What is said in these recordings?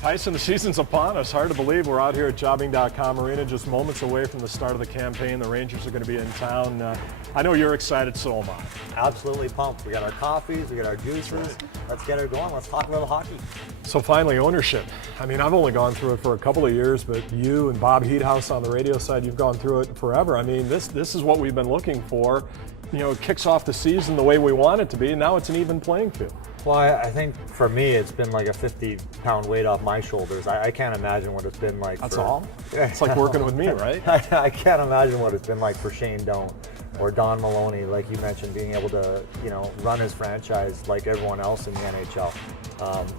Tyson, the season's upon us. Hard to believe we're out here at Jobbing.com Arena, just moments away from the start of the campaign. The Rangers are going to be in town. I know you're excited, so am I. Absolutely pumped. We got our coffees, we got our juices. Right. Let's get it going. Let's talk a little hockey. So finally, ownership. I mean, I've only gone through it for a couple of years, but you and Bob Heathouse on the radio side, you've gone through it forever. I mean, this is what we've been looking for. You know, it kicks off the season the way we want it to be, and now it's an even playing field. Well, I think for me, it's been like a 50-pound weight off my shoulders. I can't imagine what it's been like. That's all? It's like working with me, right? I can't imagine what it's been like for Shane Doan or Don Maloney, like you mentioned, being able to, you know, run his franchise like everyone else in the NHL.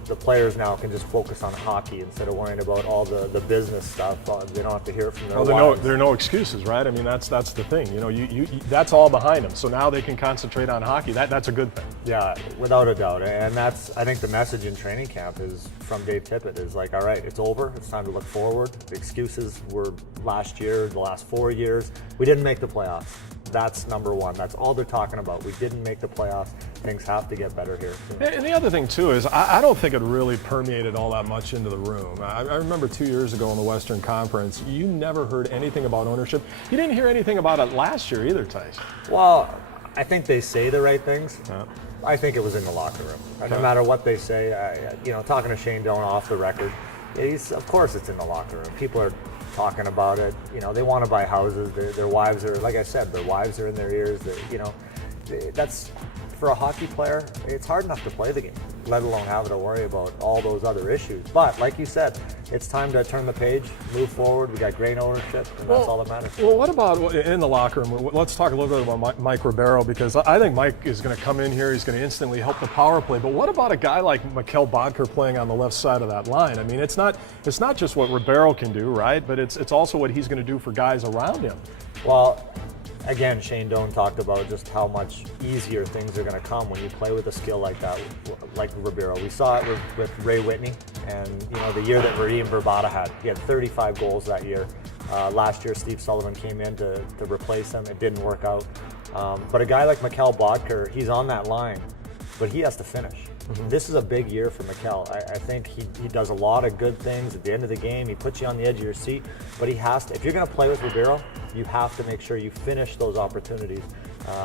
The players now can just focus on hockey instead of worrying about all the business stuff. They don't have to hear it from their wives. There are no excuses, right? I mean, that's the thing. You know, that's all behind them. So now they can concentrate on hockey. That's a good thing. Yeah, without a doubt. And that's, I think the message in training camp is from Dave Tippett is like, all right, it's over. It's time to look forward. The excuses were last year, the last 4 years. We didn't make the playoffs. That's number one. That's all they're talking about. We didn't make the playoffs. Things have to get better here. And the other thing, too, is I don't think it really permeated all that much into the room. I remember 2 years ago in the Western Conference, you never heard anything about ownership. You didn't hear anything about it last year either, Tyson. Well, I think they say the right things. Yeah. I think it was in the locker room. Okay. No matter what they say, you know, talking to Shane Doan off the record, of course it's in the locker room. People are talking about it. You know, they want to buy houses. Their wives are, like I said, their wives are in their ears. You know, that's, for a hockey player, it's hard enough to play the game, let alone have to worry about all those other issues. But like you said, it's time to turn the page, move forward. We got great ownership, and that's all that matters. Well, what about in the locker room? Let's talk a little bit about Mike Ribeiro, because I think Mike is going to come in here. He's going to instantly help the power play. But what about a guy like Mikhail Bodker playing on the left side of that line? I mean, it's not just what Ribeiro can do, right? But it's also what he's going to do for guys around him. Well, again, Shane Doan talked about just how much easier things are going to come when you play with a skill like that, like Ribeiro. We saw it with Ray Whitney, and you know, the year that Radim Vrbata had. He had 35 goals that year. Last year, Steve Sullivan came in to replace him. It didn't work out. But a guy like Mikhail Bodker, he's on that line, but he has to finish. This is a big year for Mikhail. I think he does a lot of good things at the end of the game. He puts you on the edge of your seat, but he has to. If you're going to play with Ribeiro, you have to make sure you finish those opportunities.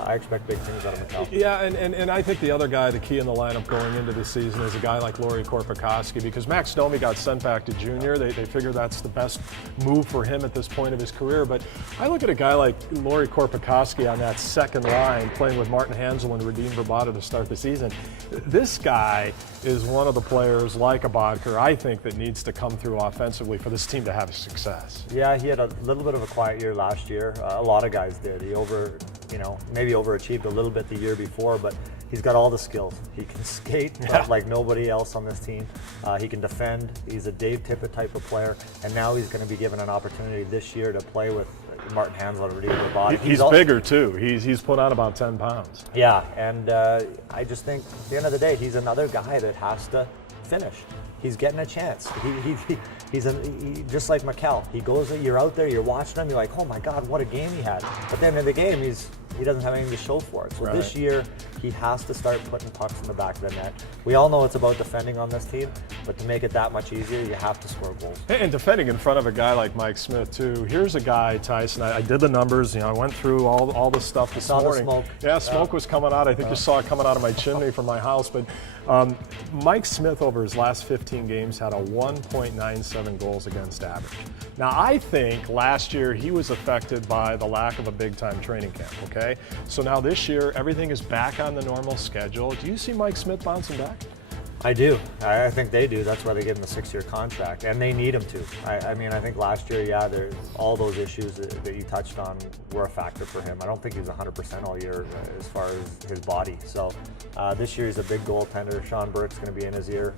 I expect big things out of Mikhail. Yeah, and I think the other guy, the key in the lineup going into the season is a guy like Lauri Korpikoski, because Max Domi got sent back to junior. They figure that's the best move for him at this point of his career. But I look at a guy like Lauri Korpikoski on that second line, playing with Martin Hanzal and Radim Vrbata to start the season. This guy is one of the players like a Bodker, I think, that needs to come through offensively for this team to have success. Yeah, he had a little bit of a quiet year last year. A lot of guys did. He maybe overachieved a little bit the year before, but he's got all the skills. He can skate like nobody else on this team. He can defend. He's a Dave Tippett type of player, and now he's going to be given an opportunity this year to play with Martin Hanzal and Radim Vrbata. He's bigger too. He's put on about 10 pounds. Yeah, and I just think at the end of the day, he's another guy that has to finish. He's getting a chance. He's just like Mikhail. He goes, you're out there, you're watching him, you're like, oh my God, what a game he had. But at the end of the game, he doesn't have anything to show for it. So this year, he has to start putting pucks in the back of the net. We all know it's about defending on this team, but to make it that much easier, you have to score goals. And defending in front of a guy like Mike Smith too. Here's a guy, Tyson. I did the numbers. You know, I went through all the stuff this morning. The smoke. Yeah, smoke was coming out. I think you saw it coming out of my chimney from my house. But Mike Smith over his last 15 games had a 1.97 goals against average. Now, I think last year he was affected by the lack of a big-time training camp, okay? So now this year, everything is back on the normal schedule. Do you see Mike Smith bouncing back? I do. I think they do. That's why they gave him a 6-year contract, and they need him to. I mean, I think last year, yeah, all those issues that you touched on were a factor for him. I don't think he was 100% all year as far as his body. So this year he's a big goaltender. Sean Burke's going to be in his ear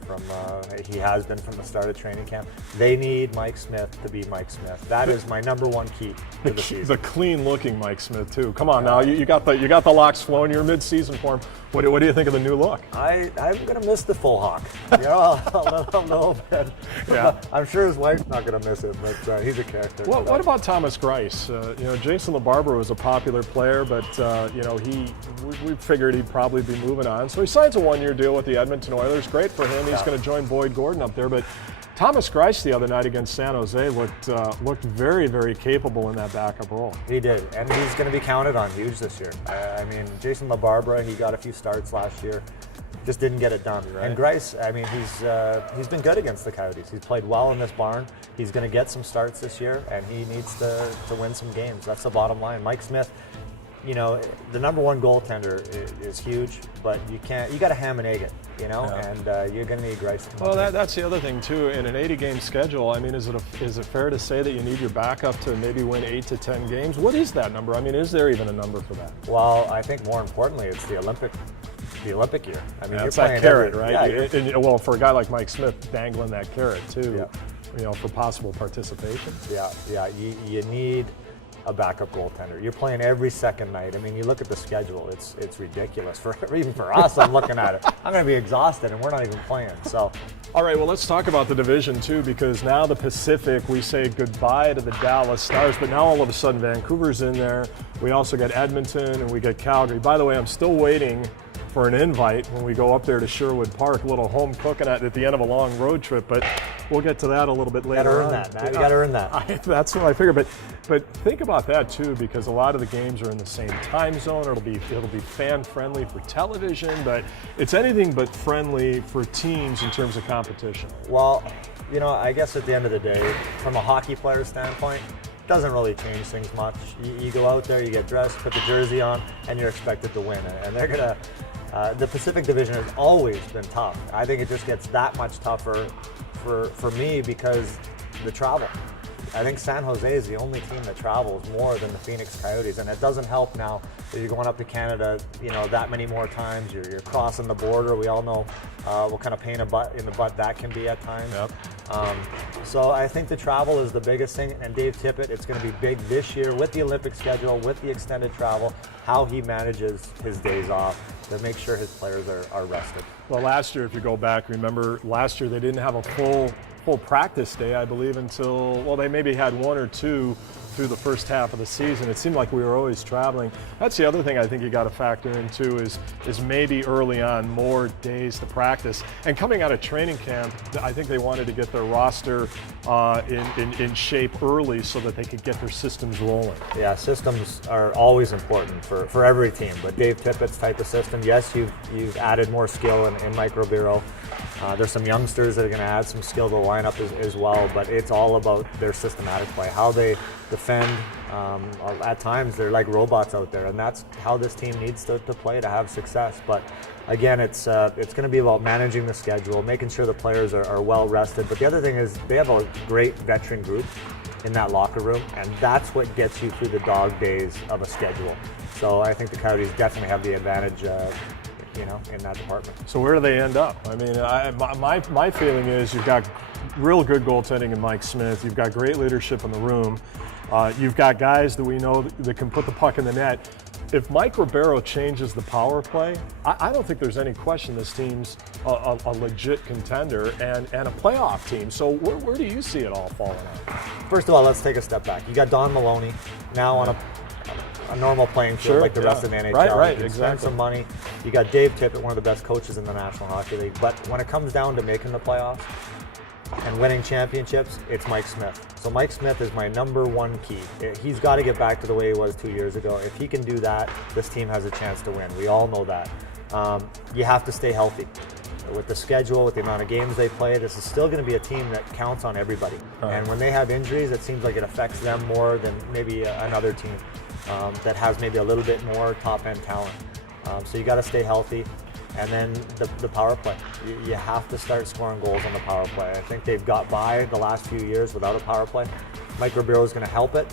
he has been from the start of training camp. They need Mike Smith to be Mike Smith. That is my number one key to the season. The clean-looking Mike Smith too. Come on now, you got the locks flowing. You're mid-season form. What do you think of the new look? I'm going to miss the full hawk. You know, a little bit. Yeah. I'm sure his wife's not going to miss it, but he's a character. What about Thomas Greiss? Jason LeBarbera was a popular player, but we figured he'd probably be moving on. So he signs a 1-year deal with the Edmonton Oilers. Great for him. He's going to join Boyd Gordon up there. But Thomas Greiss the other night against San Jose looked very, very capable in that backup role. He did, and he's going to be counted on huge this year. I mean, Jason LeBarbera, he got a few starts last year, just didn't get it done. Right. And Greiss, I mean, he's been good against the Coyotes. He's played well in this barn. He's going to get some starts this year, and he needs to win some games. That's the bottom line. Mike Smith, the number one goaltender is huge, but you got to ham and egg it, and you're going to need Greiss. Well, that's the other thing too. In an 80-game schedule, I mean, is it fair to say that you need your backup to maybe win 8 to 10 games? What is that number? I mean, is there even a number for that? Well, I think more importantly, it's the Olympic year. I mean, That's you're that playing carrot, right? Yeah, well, for a guy like Mike Smith, dangling that carrot too, for possible participation. Yeah. You need a backup goaltender. You're playing every second night. I mean, you look at the schedule; it's ridiculous. Even for us, I'm looking at it. I'm going to be exhausted, and we're not even playing. So, all right. Well, let's talk about the division too, because now the Pacific, we say goodbye to the Dallas Stars, but now all of a sudden Vancouver's in there. We also get Edmonton, and we get Calgary. By the way, I'm still waiting for an invite when we go up there to Sherwood Park, a little home cooking at the end of a long road trip, but we'll get to that a little bit later on. You got to earn that. That's what I figured, but think about that too, because a lot of the games are in the same time zone. It'll be fan friendly for television, but it's anything but friendly for teams in terms of competition. Well, I guess at the end of the day, from a hockey player standpoint, doesn't really change things much. You go out there, you get dressed, put the jersey on, and you're expected to win. And they're gonna. The Pacific Division has always been tough. I think it just gets that much tougher for me because the travel. I think San Jose is the only team that travels more than the Phoenix Coyotes, and it doesn't help now that you're going up to Canada, that many more times. You're crossing the border. We all know what kind of pain in the butt that can be at times. Yep. So I think the travel is the biggest thing, and Dave Tippett, it's going to be big this year with the Olympic schedule, with the extended travel, how he manages his days off to make sure his players are rested. Well, last year, if you go back, remember last year they didn't have a full practice day, I believe, until, they maybe had 1 or 2 through the first half of the season. It seemed like we were always traveling. That's the other thing I think you got to factor in too is maybe early on more days to practice. And coming out of training camp, I think they wanted to get their roster in shape early so that they could get their systems rolling. Yeah, systems are always important for every team, but Dave Tippett's type of system, yes, you've added more skill in Mike Ribeiro. There's some youngsters that are going to add some skill to the lineup as well, but it's all about their systematic play, how they defend. At times, they're like robots out there, and that's how this team needs to play to have success. But again, it's going to be about managing the schedule, making sure the players are well rested. But the other thing is they have a great veteran group in that locker room, and that's what gets you through the dog days of a schedule. So I think the Coyotes definitely have the advantage in that department. So where do they end up? I mean, my feeling is you've got real good goaltending in Mike Smith. You've got great leadership in the room. You've got guys that we know that can put the puck in the net. If Mike Ribeiro changes the power play, I don't think there's any question this team's a legit contender and a playoff team. So where do you see it all falling out? First of all, let's take a step back. You got Don Maloney now on a normal playing field like the rest of the NHL. Right, you can exactly. spend some money. You got Dave Tippett, one of the best coaches in the National Hockey League. But when it comes down to making the playoffs and winning championships, it's Mike Smith. So Mike Smith is my number one key. He's got to get back to the way he was 2 years ago. If he can do that, this team has a chance to win. We all know that. You have to stay healthy. With the schedule, with the amount of games they play, this is still going to be a team that counts on everybody. And when they have injuries, it seems like it affects them more than maybe another team that has maybe a little bit more top-end talent. So you got to stay healthy. And then the power play. You have to start scoring goals on the power play. I think they've got by the last few years without a power play. Mike Ribeiro is going to help it.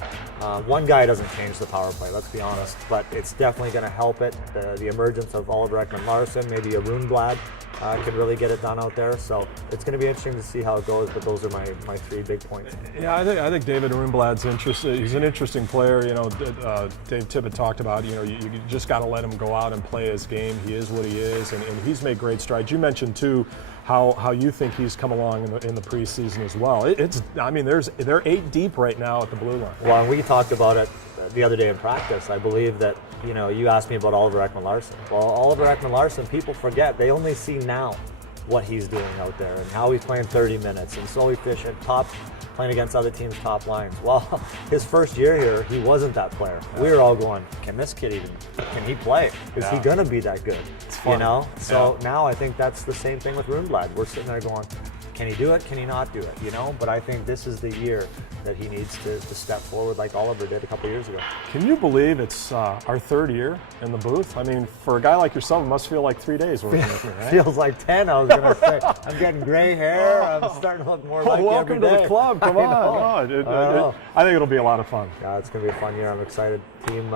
One guy doesn't change the power play, let's be honest, but it's definitely going to help it. The emergence of Oliver Ekman-Larsson, maybe a Rundblad, can really get it done out there. So it's going to be interesting to see how it goes, but those are my 3 big points. Yeah, I think David Rundblad's interesting. He's an interesting player. You know, Dave Tippett talked about, you know, you just got to let him go out and play his game. He is what he is, and he's made great strides. You mentioned too how you think he's come along in the preseason as well. I mean, they're 8 deep right now at the blue line. Well, and we talked about it the other day in practice. I believe that, you know, you asked me about Oliver Ekman-Larsson. Well, Oliver Ekman-Larsson, people forget, they only see now what he's doing out there and how he's playing 30 minutes and so efficient, playing against other teams' top lines. Well, his first year here, he wasn't that player. We were all going, can this kid can he play? Is he going to be that good? You know? So now I think that's the same thing with Rundblad. We're sitting there going, can he do it? Can he not do it? You know? But I think this is the year that he needs to step forward like Oliver did a couple years ago. Can you believe it's our 3rd year in the booth? I mean, for a guy like yourself, it must feel like 3 days working with me, right? Feels like 10, I was going to say. I'm getting gray hair. I'm starting to look more like you every day. Welcome to the club. Come on. I think it'll be a lot of fun. Yeah, it's going to be a fun year. I'm excited. Team's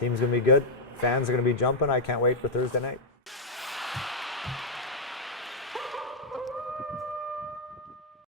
going to be good. Fans are going to be jumping. I can't wait for Thursday night.